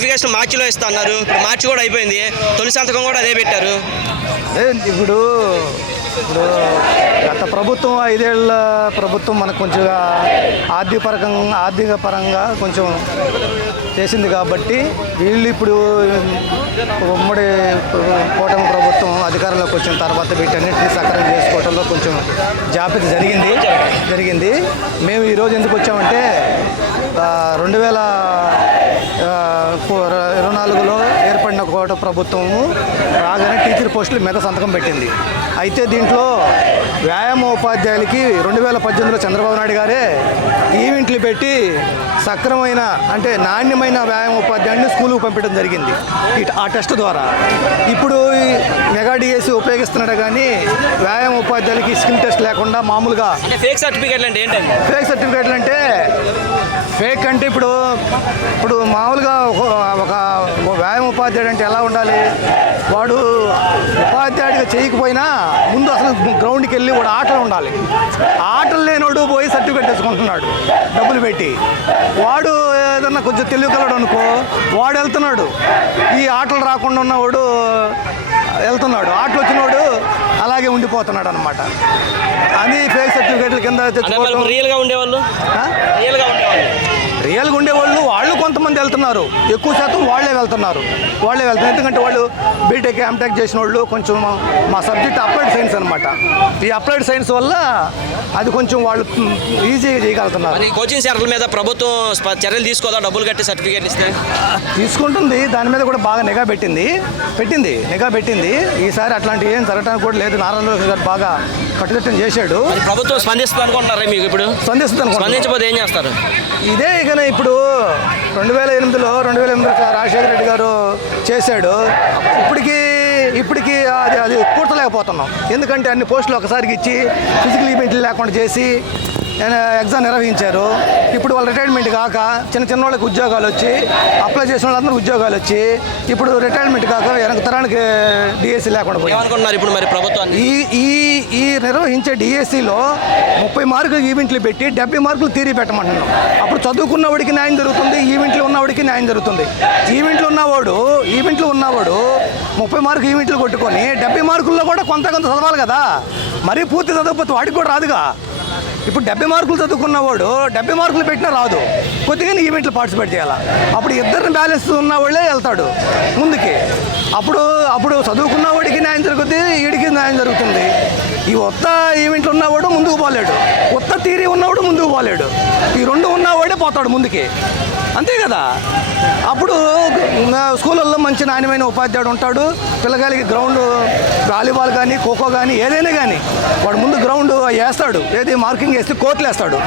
Notification మార్చిలో ఇస్తా అన్నారు. ఇప్పుడు మార్చి కూడా అయిపోయింది. తొలి సంతకం కూడా అదే పెట్టారు. ఇప్పుడు ఇప్పుడు గత ప్రభుత్వం ఐదేళ్ళ ప్రభుత్వం మనకు కొంచెం ఆర్థిక పరంగా ఆర్థిక పరంగా కొంచెం చేసింది కాబట్టి వీళ్ళు ఇప్పుడు ఉమ్మడి కూటమి ప్రభుత్వం అధికారంలోకి వచ్చిన తర్వాత వీటన్నిటిని సక్రమం చేసుకోవడంలో కొంచెం జాప్యత జరిగింది. జరిగింది. మేము ఈరోజు ఎందుకు వచ్చామంటే రెండు వేల ఏర్పడిన ప్రభుత్వము రాగానే టీచర్ పోస్టుల మీద సంతకం పెట్టింది. అయితే దీంట్లో వ్యాయామ ఉపాధ్యాయులకి రెండు వేల పద్దెనిమిదిలో చంద్రబాబు నాయుడు గారే ఈవెంట్లు పెట్టి సక్రమైన అంటే నాణ్యమైన వ్యాయామ ఉపాధ్యాయుడిని స్కూల్కి పంపించడం జరిగింది. ఆ టెస్ట్ ద్వారా. ఇప్పుడు మెగా డిఎస్సి ఉపయోగిస్తున్నాడు కానీ వ్యాయామ ఉపాధ్యాయులకి స్కిల్ టెస్ట్ లేకుండా మామూలుగా ఫేక్ సర్టిఫికేట్లు అంటే ఏంటండి? ఫేక్ సర్టిఫికేట్లు అంటే ఫేక్ అంటే ఇప్పుడు ఇప్పుడు మామూలుగా ఒక- ఒక వ్యాయామ ఉపాధ్యాయుడు అంటే ఎలా ఉండాలి? వాడు ఉపాధ్యాయుడిగా చేయకపోయినా ముందు అసలు గ్రౌండ్కి వెళ్ళి వాడు ఆటలు ఉండాలి. ఆటలు లేనోడు పోయి సర్టిఫికేట్ తెచ్చుకుంటున్నాడు డబ్బులు పెట్టి. వాడు ఏదన్నా కొంచెం తెలివి కలడు అనుకో వాడు వెళ్తున్నాడు. ఈ ఆటలు రాకుండా ఉన్నవాడు వెళ్తున్నాడు. ఆటలు వచ్చినవాడు అలాగే ఉండిపోతున్నాడు అనమాట అది ఫేక్ సర్టిఫికేట్ల కింద తెచ్చుకోవడం రియల్గా ఉండేవాళ్ళు? రియల్గా ఉండేవాళ్ళు. రియల్గా ఉండేవాళ్ళు వాళ్ళు కొంతమంది వెళ్తున్నారు. ఎక్కువ శాతం వాళ్ళే వెళ్తున్నారు. వాళ్ళే వెళ్తున్నారు. ఎందుకంటే వాళ్ళు బీటెక్ ఎంటెక్ చేసిన వాళ్ళు కొంచెం మా- సబ్జెక్ట్ అప్లైడ్ సైన్స్ అనమాట ఈ అప్లైడ్ సైన్స్ వల్ల అది కొంచెం వాళ్ళు ఈజీగా చేయగలుగుతున్నారు. కోచింగ్ సెంటర్ల మీద ప్రభుత్వం చర్యలు తీసుకోదా? డబ్బులు కట్టి సర్టిఫికేట్ ఇస్తే? తీసుకుంటుంది. దాని మీద కూడా బాగా నిఘా పెట్టింది. పెట్టింది. నిఘా పెట్టింది. ఈసారి అట్లాంటి ఏం జరగడానికి కూడా లేదు. నారాయణ గారు బాగా కట్టుదిట్టం చేశాడు. ప్రభుత్వం స్పందిస్తుంది అనుకుంటారా మీకు ఇప్పుడు? స్పందిస్తుంది. స్పందించకపోతే ఏం చేస్తారు? ఇదే ఇక ఇప్పుడు రెండు వేల ఎనిమిదిలో రెండు వేల ఎనిమిదిలో రాజశేఖర రెడ్డి గారు చేశాడు. ఇప్పటికి ఇప్పటికి అది అది పూర్తలేకపోతున్నాం ఎందుకంటే అన్ని పోస్టులు ఒకసారికి ఇచ్చి ఫిజికల్ ఈవెంట్లు లేకుండా చేసి ఎగ్జామ్ నిర్వహించారు. ఇప్పుడు వాళ్ళ రిటైర్మెంట్ కాక చిన్న చిన్న వాళ్ళకి ఉద్యోగాలు వచ్చి అప్లై చేసిన వాళ్ళందరూ ఉద్యోగాలు వచ్చి ఇప్పుడు రిటైర్మెంట్ కాక వెనక తరానికి డిఎస్సీ లేకుండా పోయింది ఇప్పుడు మరి ఈ ఈ ఈ నిర్వహించే డిఎస్సిలో ముప్పై మార్కులు ఈవెంట్లు పెట్టి డెబ్బై మార్కులు తీరి పెట్టమంటున్నాం. అప్పుడు చదువుకున్నవాడికి న్యాయం జరుగుతుంది ఈవెంట్లు ఉన్నవాడికి న్యాయం జరుగుతుంది. ఈవెంట్లు ఉన్నవాడు ఈవెంట్లు ఉన్నవాడు ముప్పై మార్కు ఈవెంట్లు కొట్టుకొని డెబ్బై మార్కుల్లో కూడా కొంత కొంత చదవాలి కదా. మరీ పూర్తి చదవకపోతే వాడికి కూడా రాదుగా. ఇప్పుడు డెబ్బై మార్కులు చదువుకున్నవాడు డెబ్బై మార్కులు పెట్టినా రాదు. కొద్దిగా ఈవెంట్లు పార్టిసిపేట్ చేయాలి? అప్పుడు ఇద్దరిని బ్యాలెన్స్ ఉన్న వాళ్ళే వెళ్తాడు ముందుకి. అప్పుడు అప్పుడు చదువుకున్న వాడికి న్యాయం జరుగుతుంది వీడికి న్యాయం జరుగుతుంది. ఈ ఒత్త ఈవెంట్లు ఉన్నవాడు ముందుకు పోలేడు. ఒత్త తీరి ఉన్నవాడు ముందుకు పోలేడు. ఈ రెండు ఉన్నవాడే పోతాడు ముందుకి. అంతే కదా? అప్పుడు స్కూళ్ళల్లో మంచి నాణ్యమైన ఉపాధ్యాయుడు ఉంటాడు. పిల్లగాలికి గ్రౌండ్ వాలీబాల్ కానీ ఖోఖో కానీ ఏదైనా కానీ వాడు ముందు గ్రౌండ్ వేస్తాడు. ఏది మార్కింగ్ వేస్తే కోట్లు వేస్తాడు